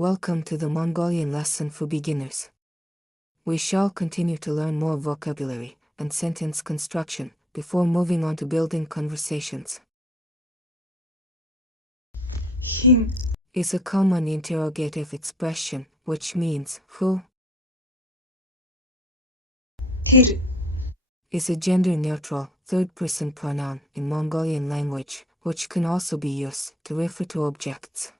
Welcome to the Mongolian lesson for beginners. We shall continue to learn more vocabulary and sentence construction before moving on to building conversations. Him Is a common interrogative expression which means who. тэр Is a gender-neutral third-person pronoun in Mongolian language, which can also be used to refer to objects.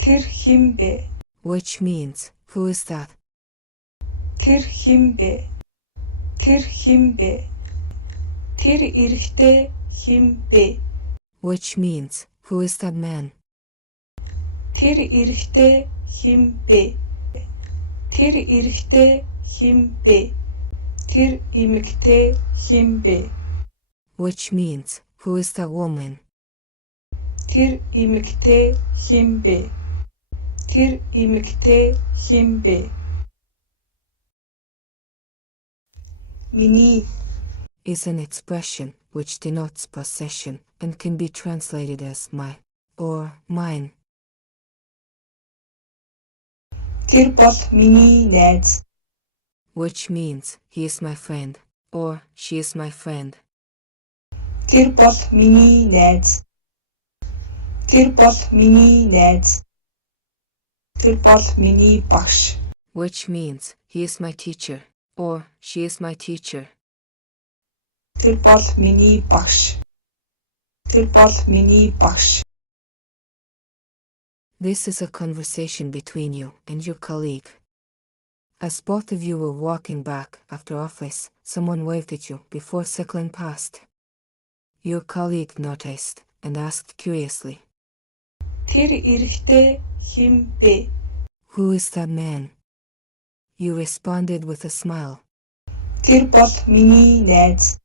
тэр хим бэ? Which means, who is that? Тэр хим бэ? Тэр хим бэ? Тэр эрэгтэй хим бэ? Which means, who is that man? Тэр эрэгтэй хим бэ? Тэр эрэгтэй хим бэ? Тэр эмэгтэй хим бэ? Which means, who is that woman? Тэр эмэгтэй хим бэ? Тэр эмэгтэй хим бэ? Миний Is an expression which denotes possession and can be translated as my or mine. тэр бол миний найз. Which means, he is my friend or she is my friend. Тэр бол миний найз. Тэр бол миний найз. Тэр бол миний багш. Which means, he is my teacher or she is my teacher. Тэр бол миний багш. Тэр бол миний багш. This is a conversation between you and your colleague. As both of you were walking back after office, someone waved at you before circling past. Your colleague noticed and asked curiously, Тэр эрэгтэй хэн бэ? "Who is that man?" You responded with a smile. Тэр бол миний найз.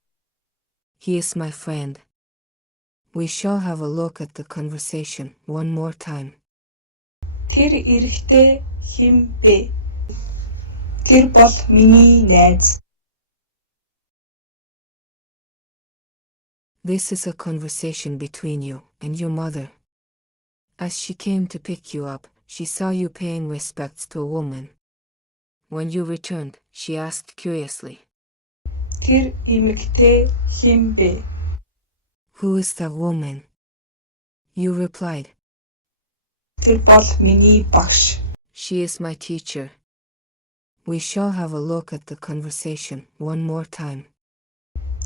"He is my friend." We shall have a look at the conversation one more time. Тэр эрэгтэй хэн бэ? Тэр бол миний найз. This is a conversation between you and your mother. As she came to pick you up, she saw you paying respects to a woman. When you returned, she asked curiously, Тэр эмэгтэй хэн бэ? "Who is that woman?" You replied, Тэр бол миний багш. "She is my teacher." We shall have a look at the conversation one more time.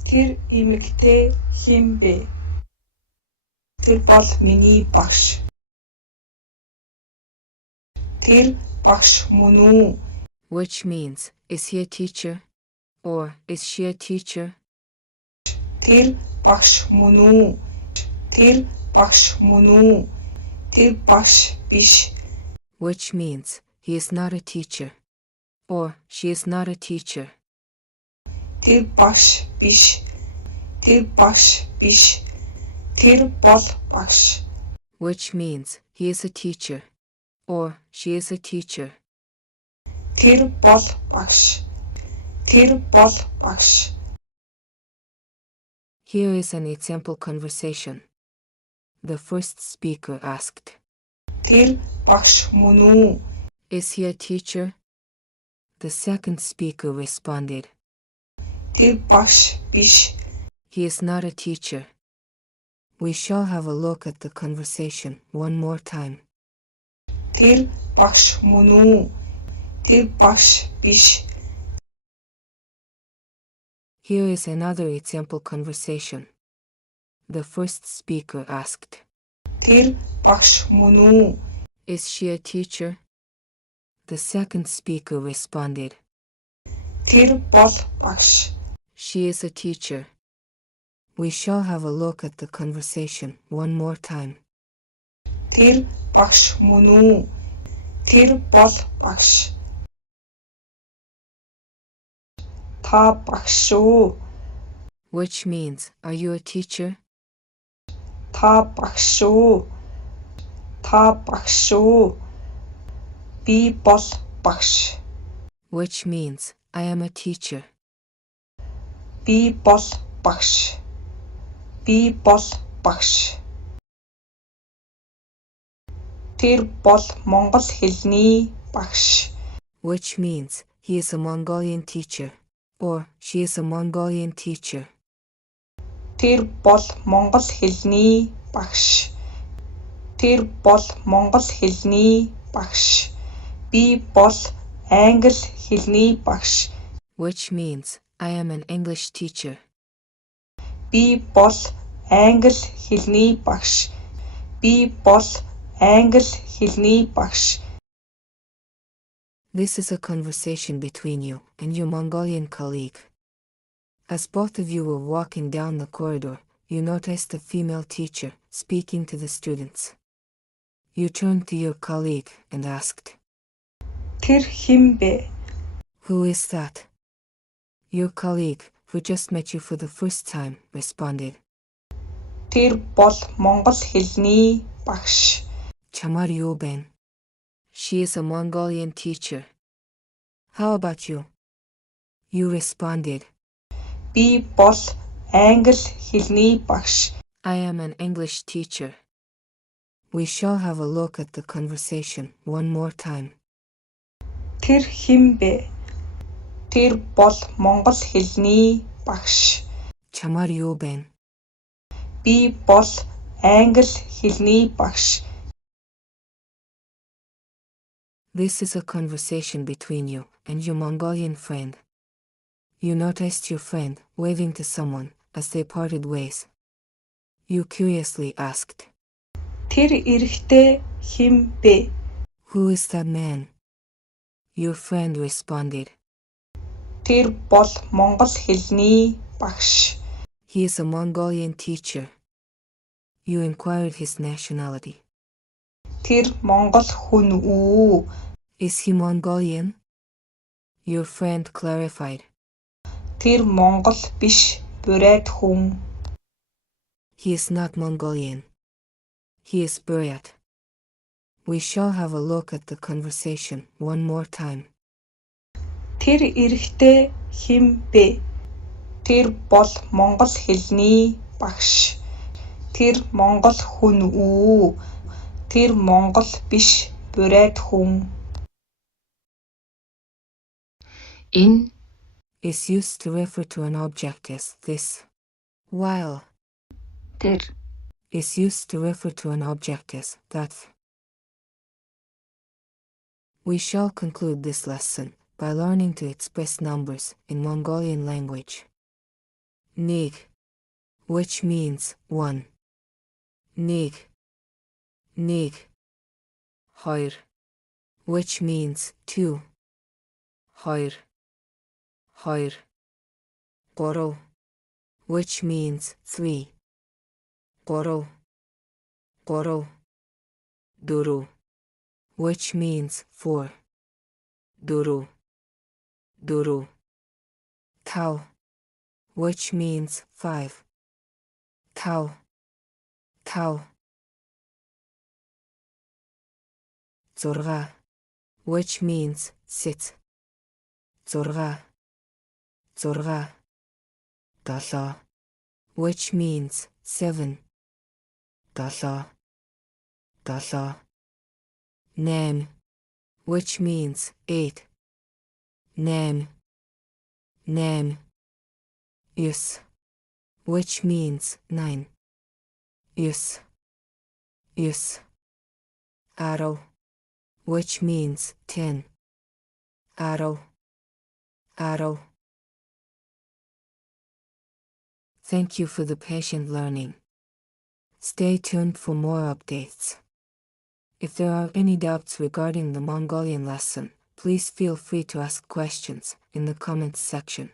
Тэр эмэгтэй хэн бэ? Тэр бол миний багш. Тэр багш мөн үү? Which means, is he a teacher? Or is she a teacher? Тэр багш мөн үү? Тэр багш мөн үү? Тэр багш биш. Which means, he is not a teacher. Or she is not a teacher. Тэр багш биш. Тэр багш биш. Тэр бол багш. Which means, he is a teacher. Or she is a teacher. Тэр бол багш. Тэр бол багш. Here is an example conversation. The first speaker asked, Тэр багш мөн үү? "Is he a teacher?" The second speaker responded, Тэр багш биш. "He is not a teacher." We shall have a look at the conversation one more time. Тэр багш мөн үү? Тэр багш биш. Here is another example conversation. The first speaker asked, Тэр багш мөн үү? "Is she a teacher?" The second speaker responded, Тэр бол багш. "She is a teacher." We shall have a look at the conversation one more time. Тэр багш мөн үү? Тэр бол багш. Та багш шүү. Which means, are you a teacher? Та багш шүү. Та багш шүү. Би бол багш. Which means, I am a teacher. Би бол багш. Би бол багш. Тэр бол монгол хэлний багш. which means he is a Mongolian teacher, or she is a Mongolian teacher. Тэр бол монгол хэлний багш. Тэр бол монгол хэлний багш. Би бол англи хэлний багш. Which means I am an English teacher. Би бол англи хэлний багш. Би бол англи хэлний багш. This is a conversation between you and your Mongolian colleague. As both of you were walking down the corridor, you noticed a female teacher speaking to the students. You turned to your colleague and asked, Тэр хэн бэ? "Who is that?" Your colleague, who just met you for the first time, responded, Тэр бол монгол хэлний багш. "Chamar Yoben." She is a Mongolian teacher. How about you? You responded, Би бол англи хэлний багш. "I am an English teacher." We shall have a look at the conversation one more time. Тэр хэн бэ? Тэр бол монгол хэлний багш. Chamar Yoben. Би бол англи хэлний багш. This is a conversation between you and your Mongolian friend. You noticed your friend waving to someone as they parted ways. You curiously asked, Тэр эрэгтэй хэн бэ? "Who is that man?" Your friend responded, Тэр бол монгол хэлний багш. "He is a Mongolian teacher." You inquired his nationality. Тэр монгол хүн үү? Is he Mongolian? Your friend clarified, Тэр монгол биш, бурайд хүн. "He is not Mongolian. He is Buryat." We shall have a look at the conversation one more time. Тэр эрэгтэй хэн бэ? Тэр бол монгол хэлний багш. Тэр монгол хүн үү? Тэр монгол биш, бурайд хүн. In Is used to refer to an object as this, while тэр is used to refer to an object as that. We shall conclude this lesson by learning to express numbers in Mongolian language. Nig, which means 1. Nig. Nig. Hoir, which means 2. Hoir. Hoir. Goro, which means 3. Goro. Goro. Duru, which means 4. Duru. Duru. Tau, which means 5. Tau. Tau. Zorga, which means 6. Zorga. Zorga. Dala, which means 7. Dala. Dala. Nem, which means 8. Nem. Nem. Yus, which means 9. Yus. Yus. Arrow, which means 10. Arrow. Arrow. Thank you for the patient learning. Stay tuned for more updates. If there are any doubts regarding the Mongolian lesson, please feel free to ask questions in the comments section.